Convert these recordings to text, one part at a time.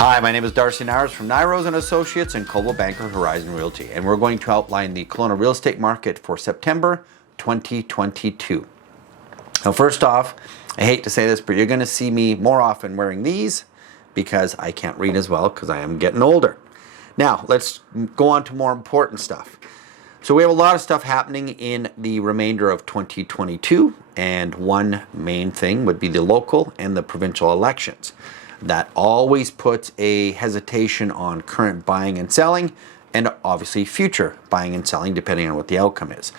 Hi, my name is Darcy Nyrose from Nyrose and Associates and Coldwell Banker Horizon Realty, and we're going to outline the Kelowna Real Estate Market for September 2022. Now, first off, I hate to say this, but you're going to see me more often wearing these because I can't read as well because I am getting older. Now, let's go on to more important stuff. So we have a lot of stuff happening in the remainder of 2022, and one main thing would be the local and the provincial elections. That always puts a hesitation on current buying and selling, and obviously future buying and selling, depending on what the outcome is.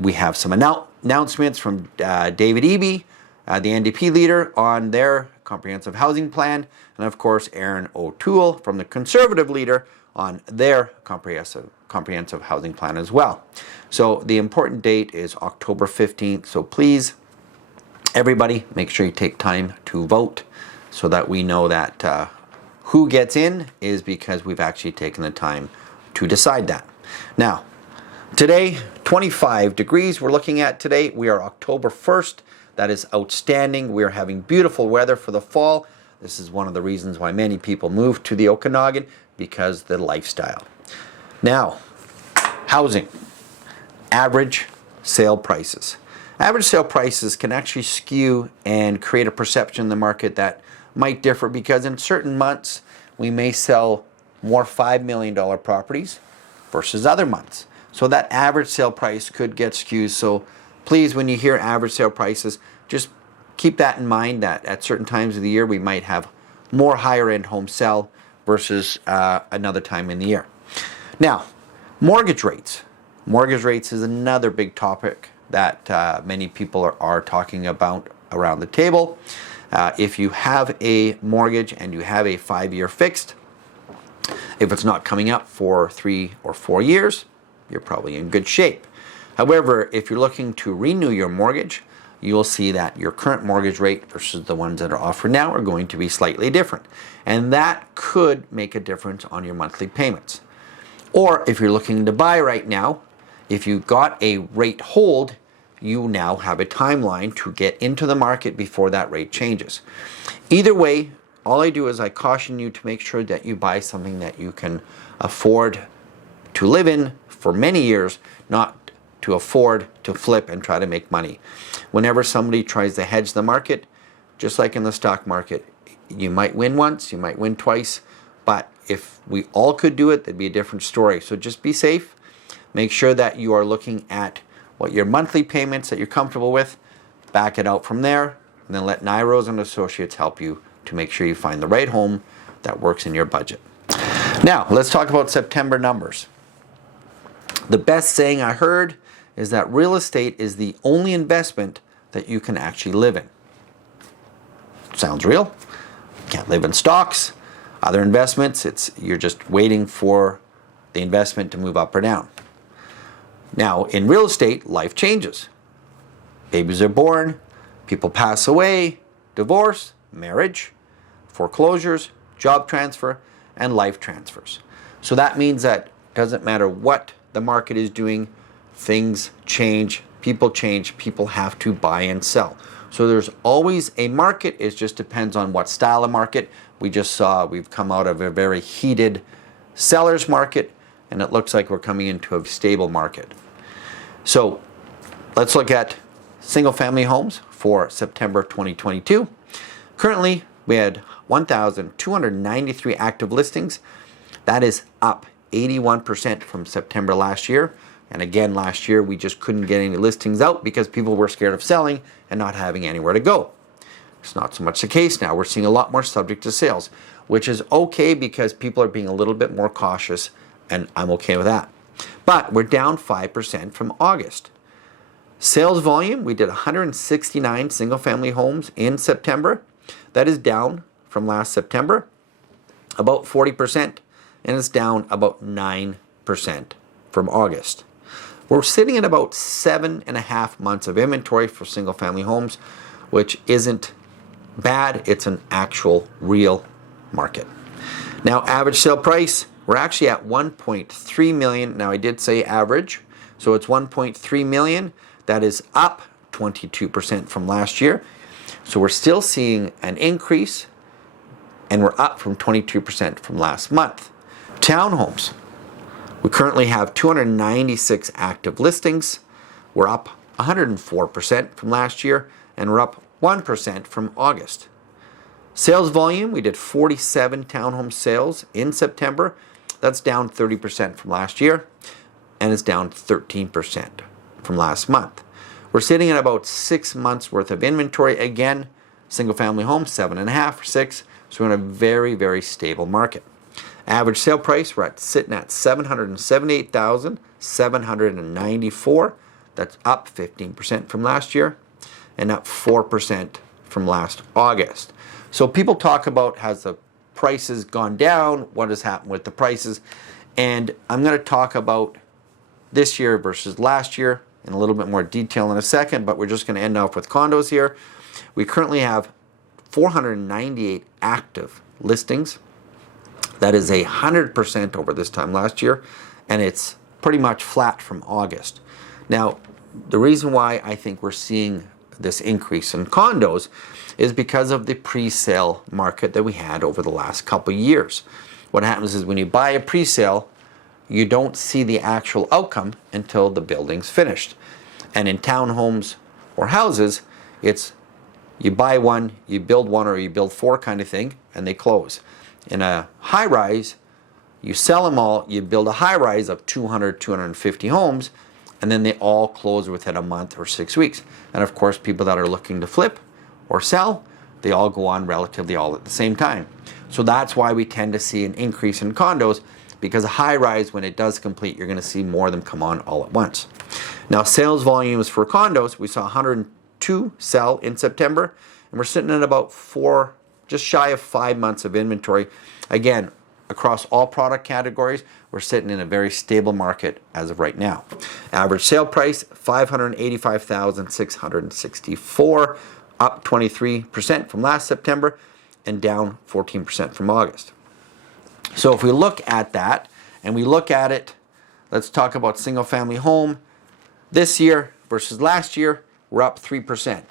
We have some announcements from David Eby, the NDP leader, on their comprehensive housing plan, and of course Aaron O'Toole from the Conservative leader on their comprehensive housing plan as well. So the important date is October 15th, so please, everybody, make sure you take time to vote, so that we know that who gets in is because we've actually taken the time to decide that. Now, today, 25 degrees we're looking at today. We are October 1st. That is outstanding. We are having beautiful weather for the fall. This is one of the reasons why many people move to the Okanagan, because the lifestyle. Now, housing. Average sale prices. Average sale prices can actually skew and create a perception in the market that might differ, because in certain months we may sell more $5 million properties versus other months. So that average sale price could get skewed. So please, when you hear average sale prices, just keep that in mind, that at certain times of the year we might have more higher end homes sell versus another time in the year. Now, mortgage rates. Mortgage rates is another big topic that many people are talking about around the table. If you have a mortgage and you have a 5-year fixed, if it's not coming up for 3 or 4 years, you're probably in good shape. However, if you're looking to renew your mortgage, you'll see that your current mortgage rate versus the ones that are offered now are going to be slightly different. And that could make a difference on your monthly payments. Or if you're looking to buy right now, if you got a rate hold, you now have a timeline to get into the market before that rate changes. Either way, all I do is I caution you to make sure that you buy something that you can afford to live in for many years, not to afford to flip and try to make money. Whenever somebody tries to hedge the market, just like in the stock market, you might win once, you might win twice, but if we all could do it, that'd be a different story. So just be safe. Make sure that you are looking at what your monthly payments that you're comfortable with, back it out from there, and then let Nyrose and Associates help you to make sure you find the right home that works in your budget. Now, let's talk about September numbers. The best saying I heard is that real estate is the only investment that you can actually live in. Sounds real. Can't live in stocks. Other investments, you're just waiting for the investment to move up or down. Now, in real estate, life changes. Babies are born, people pass away, divorce, marriage, foreclosures, job transfer, and life transfers. So that means that it doesn't matter what the market is doing, things change, people have to buy and sell. So there's always a market, it just depends on what style of market. We've come out of a very heated seller's market, and it looks like we're coming into a stable market. So let's look at single family homes for September 2022. Currently, we had 1,293 active listings. That is up 81% from September last year. And again, last year, we just couldn't get any listings out because people were scared of selling and not having anywhere to go. It's not so much the case now. We're seeing a lot more subject to sales, which is okay because people are being a little bit more cautious, and I'm okay with that. But we're down 5% from August. Sales volume, we did 169 single-family homes in September. That is down from last September, about 40%, and it's down about 9% from August. We're sitting at about 7.5 months of inventory for single-family homes, which isn't bad. It's an actual real market. Now, average sale price, we're actually at 1.3 million. Now, I did say average, so it's 1.3 million. That is up 22% from last year. So we're still seeing an increase and we're up from 22% from last month. Townhomes. We currently have 296 active listings. We're up 104% from last year, and we're up 1% from August. Sales volume, we did 47 townhome sales in September. That's down 30% from last year, and it's down 13% from last month. We're sitting at about 6 months worth of inventory. Again, single family home, 7.5 or 6. So we're in a very, very stable market. Average sale price, we're sitting at $778,794. That's up 15% from last year and up 4% from last August. So people talk about, has the prices gone down? What has happened with the prices? And I'm going to talk about this year versus last year in a little bit more detail in a second, but we're just going to end off with condos here. We currently have 498 active listings. That is 100% over this time last year, and it's pretty much flat from August. Now, the reason why I think we're seeing this increase in condos is because of the pre-sale market that we had over the last couple of years. What happens is when you buy a pre-sale, you don't see the actual outcome until the building's finished. And in townhomes or houses, it's you buy one, you build one, or you build four kind of thing, and they close. In a high-rise, you sell them all, you build a high-rise of 200, 250 homes, and then they all close within a month or 6 weeks. And of course, people that are looking to flip or sell, they all go on relatively all at the same time. So that's why we tend to see an increase in condos, because a high-rise, when it does complete, you're going to see more of them come on all at once. Now, sales volumes for condos, we saw 102 sell in September, and we're sitting at about 4, just shy of 5 months of inventory. Again, across all product categories, we're sitting in a very stable market as of right now. Average sale price, $585,664, up 23% from last September and down 14% from August. So if we look at that and we look at it, let's talk about single family home. This year versus last year, we're up 3%.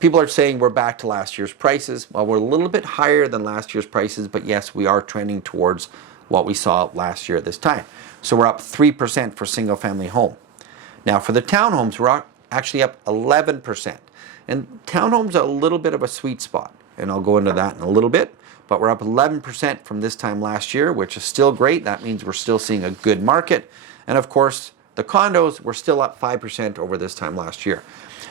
People are saying we're back to last year's prices. Well, we're a little bit higher than last year's prices, but yes, we are trending towards what we saw last year at this time. So we're up 3% for single family home. Now for the townhomes, we're actually up 11%. And townhomes are a little bit of a sweet spot, and I'll go into that in a little bit. But we're up 11% from this time last year, which is still great. That means we're still seeing a good market. And of course, the condos, we're still up 5% over this time last year.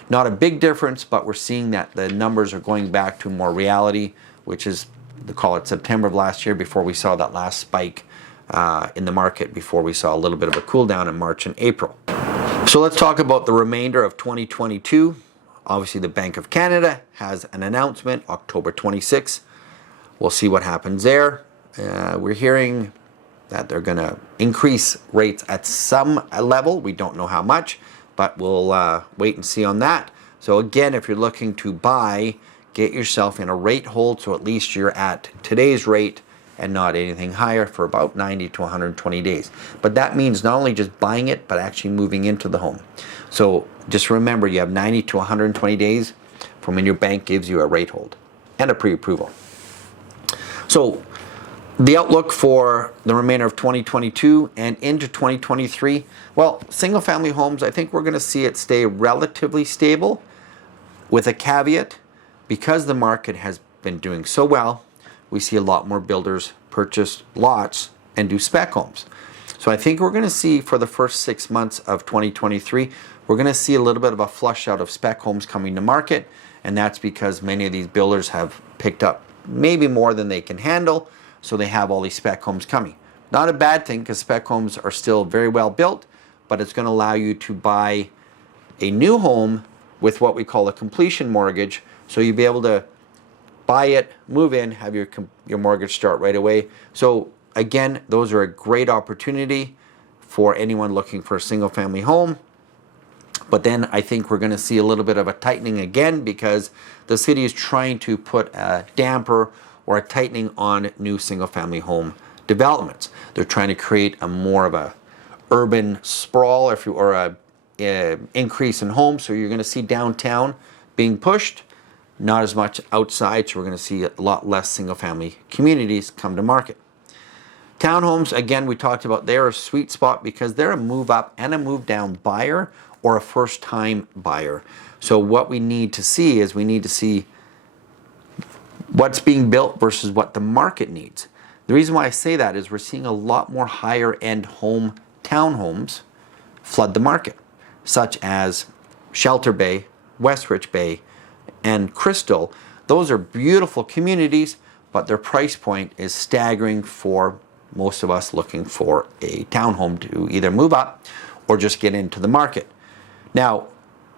Not a big difference, but we're seeing that the numbers are going back to more reality, which is, they call it September of last year, before we saw that last spike in the market, before we saw a little bit of a cool down in March and April. So let's talk about the remainder of 2022. Obviously, the Bank of Canada has an announcement, October 26th. We'll see what happens there. We're hearing that they're going to increase rates at some level. We don't know how much, but we'll wait and see on that. So again, if you're looking to buy, get yourself in a rate hold, so at least you're at today's rate and not anything higher for about 90 to 120 days. But that means not only just buying it, but actually moving into the home. So just remember, you have 90 to 120 days from when your bank gives you a rate hold and a pre-approval. So the outlook for the remainder of 2022 and into 2023, well, single family homes, I think we're going to see it stay relatively stable, with a caveat. Because the market has been doing so well, we see a lot more builders purchase lots and do spec homes. So I think we're going to see, for the first 6 months of 2023, we're going to see a little bit of a flush out of spec homes coming to market, and that's because many of these builders have picked up maybe more than they can handle, so they have all these spec homes coming. Not a bad thing, because spec homes are still very well built, but it's going to allow you to buy a new home with what we call a completion mortgage, so you'll be able to buy it, move in, have your mortgage start right away. So again, those are a great opportunity for anyone looking for a single family home. But then I think we're going to see a little bit of a tightening again, because the city is trying to put a damper or a tightening on new single family home developments. They're trying to create a more of a urban sprawl, or a increase in homes. So you're going to see downtown being pushed. not as much outside, so we're going to see a lot less single-family communities come to market. Townhomes, again, we talked about, they're a sweet spot because they're a move-up and a move-down buyer or a first-time buyer. So what we need to see is we need to see what's being built versus what the market needs. The reason why I say that is we're seeing a lot more higher-end townhomes flood the market, such as Shelter Bay, Westridge Bay, and Crystal. Those are beautiful communities, but their price point is staggering for most of us looking for a townhome to either move up or just get into the market. Now,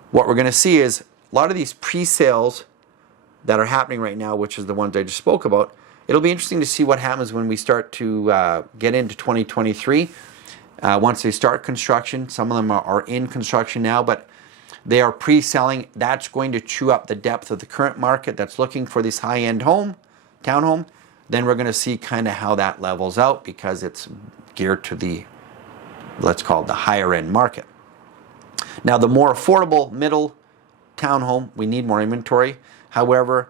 what we're going to see is a lot of these pre-sales that are happening right now, which is the ones I just spoke about. It'll be interesting to see what happens when we start to get into 2023. Once they start construction, some of them are in construction now, but they are pre-selling. That's going to chew up the depth of the current market that's looking for this high-end townhome. Then we're going to see kind of how that levels out because it's geared to the, let's call it the higher end market. Now, the more affordable middle townhome, we need more inventory. However,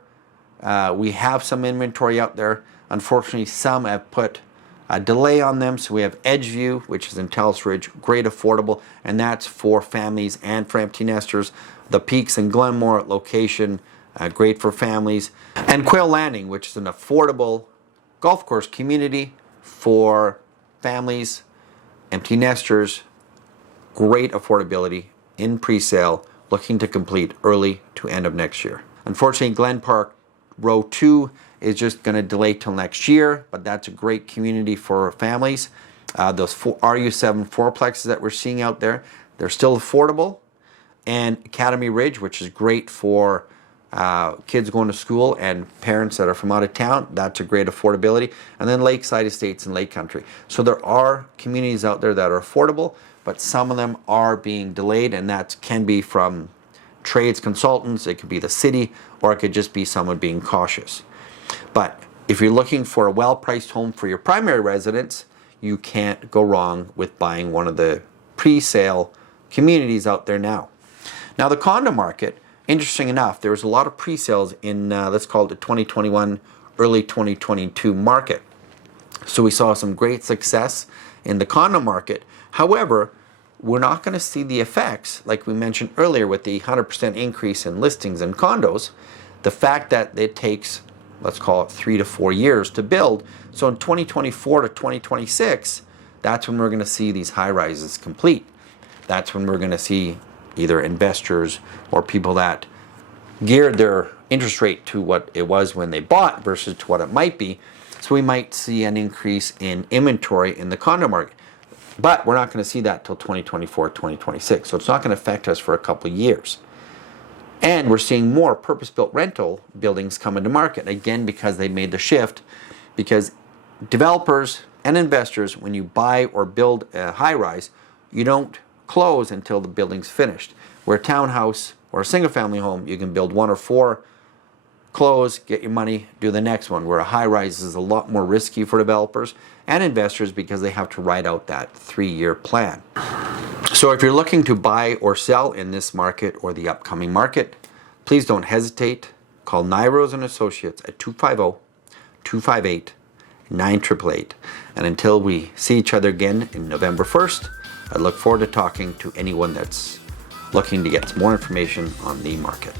we have some inventory out there. Unfortunately, some have put a delay on them. So we have Edgeview, which is in Taos Ridge, great affordable, and that's for families and for empty nesters. The Peaks in Glenmore location, great for families. And Quail Landing, which is an affordable golf course community for families, empty nesters, great affordability in pre-sale, looking to complete early to end of next year. Unfortunately, Glen Park Row 2 is just going to delay till next year, but that's a great community for families. Those RU7 fourplexes that we're seeing out there, they're still affordable. And Academy Ridge, which is great for kids going to school and parents that are from out of town, that's a great affordability. And then Lakeside Estates and Lake Country. So there are communities out there that are affordable, but some of them are being delayed, and that can be from trades consultants, it could be the city, or it could just be someone being cautious. But if you're looking for a well-priced home for your primary residence, you can't go wrong with buying one of the pre-sale communities out there now. Now, the condo market, interesting enough, there was a lot of pre-sales in, let's call it the 2021, early 2022 market. So we saw some great success in the condo market. However, we're not going to see the effects, like we mentioned earlier, with the 100% increase in listings and condos. The fact that it takes, let's call it 3 to 4 years to build. So in 2024 to 2026, that's when we're going to see these high rises complete. That's when we're going to see either investors or people that geared their interest rate to what it was when they bought versus to what it might be. So we might see an increase in inventory in the condo market. But we're not going to see that till 2024, 2026. So it's not going to affect us for a couple of years. And we're seeing more purpose-built rental buildings come into market, again, because they made the shift. Because developers and investors, when you buy or build a high-rise, you don't close until the building's finished. Where a townhouse or a single-family home, you can build 1 or 4, close, get your money, do the next one. Where a high-rise is a lot more risky for developers and investors because they have to write out that 3-year plan. So if you're looking to buy or sell in this market or the upcoming market, please don't hesitate. Call Nyrose and Associates at 250-258-9888. And until we see each other again in November 1st, I look forward to talking to anyone that's looking to get some more information on the market.